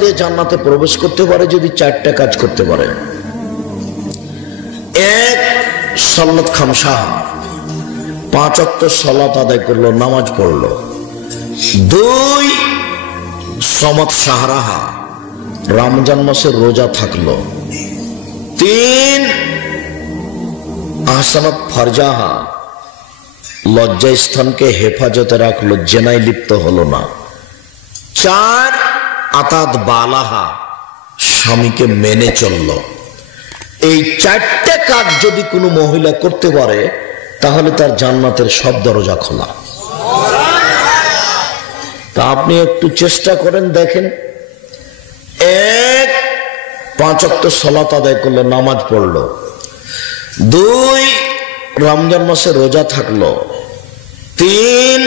দিয়ে জান্নাতে প্রবেশ করতে পারে যদি 4টা কাজ করতে পারে। 1, সালাত খামসা, 5 ওয়াক্ত সালাত আদায় করলো, নামাজ পড়লো। 2, সমাত শাহরাহা, রমজান মাসে রোজা থাকলো। 3, আহসানাত ফারজাহা, লজ্জা স্থানকে হেফাজতে রাখলো, জেনায় লিপ্ত হলো না। 4, আতাত বালাহা, স্বামীকে মেনে চলল। এই 4টে কাজ যদি কোনো মহিলা করতে পারে তাহলে তার জান্নাতের সব দরজা খোলা। তা আপনি একটু চেষ্টা করেন, দেখেন। 1, 5 ওয়াক্ত সালাত আদায় করলো, নামাজ পড়লো। 2, রমজান মাসে রোজা থাকলো। 3,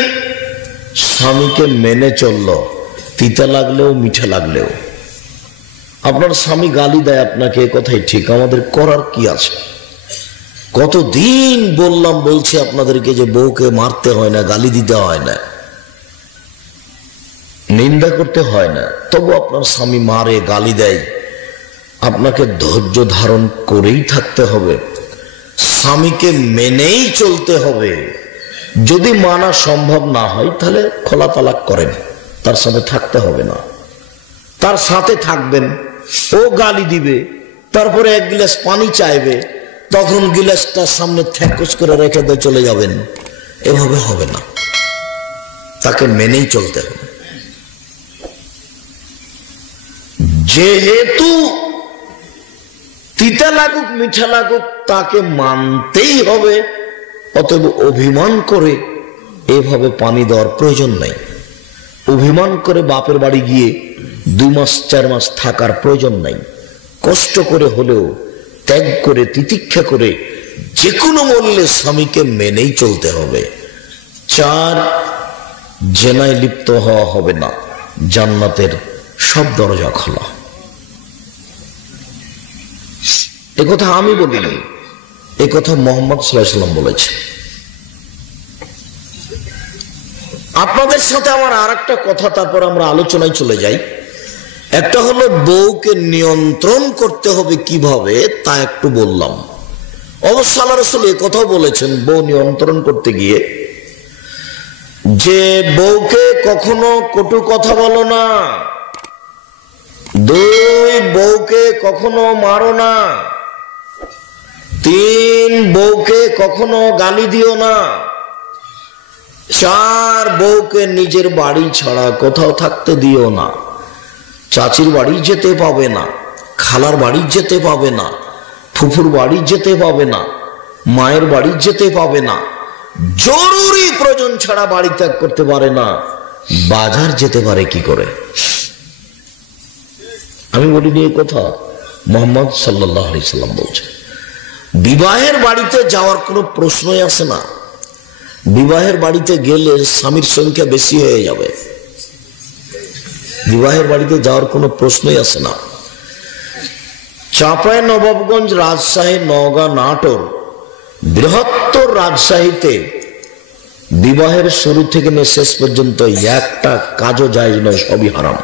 স্বামীকে মেনে চললো, তিতা লাগলেও মিঠা লাগলেও। আপনার স্বামী গালি দেয় আপনাকে, এ কথাই ঠিক, আমাদের করার কি আছে? কতদিন বলছি আপনাদেরকে যে বউকে মারতে হয় না, গালি দিতে হয় না, নিন্দা করতে হয় না, তবু আপনার স্বামী মারে, গালি দেয়। আপনাকে ধৈর্য ধারণ করেই থাকতে হবে, স্বামীকে মেনেই চলতে হবে। যদি মানা সম্ভব না হয় তাহলে খোলা তালাক করেন, তার সাথে থাকতে হবে না। তার সাথে থাকবেন, ও গালি দিবে, তারপরে 1 গ্লাস পানি চাইবে, তখন গিলাসটার সামনে থ্যাকুস করে রেখে দিয়ে চলে যাবেন। এভাবে হবে না, তাকে মেনেই চলতে হবে। যেহেতু তিতা লাগুক মিঠা লাগুক তাকে মানতেই হবে, অতএব অভিমান করে এভাবে পানি দেওয়ার প্রয়োজন নাই। অভিমান করে বাপের বাড়ি গিয়ে 2 মাস 4 মাস থাকার প্রয়োজন নাই। কষ্ট করে হলেও, ত্যাগ করে, তিতিক্ষা করে, যে কোনো মূল্যে স্বামীকে মেনেই চলতে হবে। 4, জেনায় লিপ্ত হওয়া হবে না, জান্নাতের সব দরজা খোলা। একথা আমি বলিনি, একথা মুহাম্মদ সাল্লাল্লাহু আলাইহি ওয়াসাল্লাম বলেছে। আপনাদের সাথে আমার আরেকটা কথা, তারপর আমরা আলোচনায় চলে যাই। একটা হলো বউকে নিয়ন্ত্রণ করতে হবে কিভাবে, তা একটু বললাম। অবশ্য আল্লাহ রাসূল এই কথাও বলেছেন বউ নিয়ন্ত্রণ করতে গিয়ে, যে বউকে কখনো কটু কথা বলো না। 2, বউকে কখনো মারো না। 3, বউকে কখনো গালি দিও না। 4, বউকে নিজের বাড়ি ছাড়া কোথাও থাকতে দিও না। চাচির বাড়ি যেতে পাবে না, খালার বাড়ি যেতে পাবে না, ফুফুর বাড়ি যেতে পাবে না, মায়ের বাড়ি যেতে পাবে না, জরুরি প্রয়োজন ছাড়া বাড়ি ত্যাগ করতে পারে না। বাজার যেতে পারে কি করে? আমি বলিনি এই কথা, মুহাম্মদ সাল্লাল্লাহু আলাইহি ওয়াসাল্লাম বলছেন। বিবাহের বাড়িতে যাওয়ার কোনো প্রশ্নই আসে না। বিবাহের বাড়িতে গেলে স্বামীর সংখ্যা বেশি হয়ে যাবে, বিবাহের বাড়িতে যাওয়ার কোনো প্রশ্নই আসে না। চাঁপাই নবাবগঞ্জ, রাজশাহী, নওগাঁ, নাটোর, বৃহত্তর রাজশাহীতে বিবাহের শুরু থেকে নিয়ে শেষ পর্যন্ত একটা কাজও জায়েজ নয়, সবই হারাম।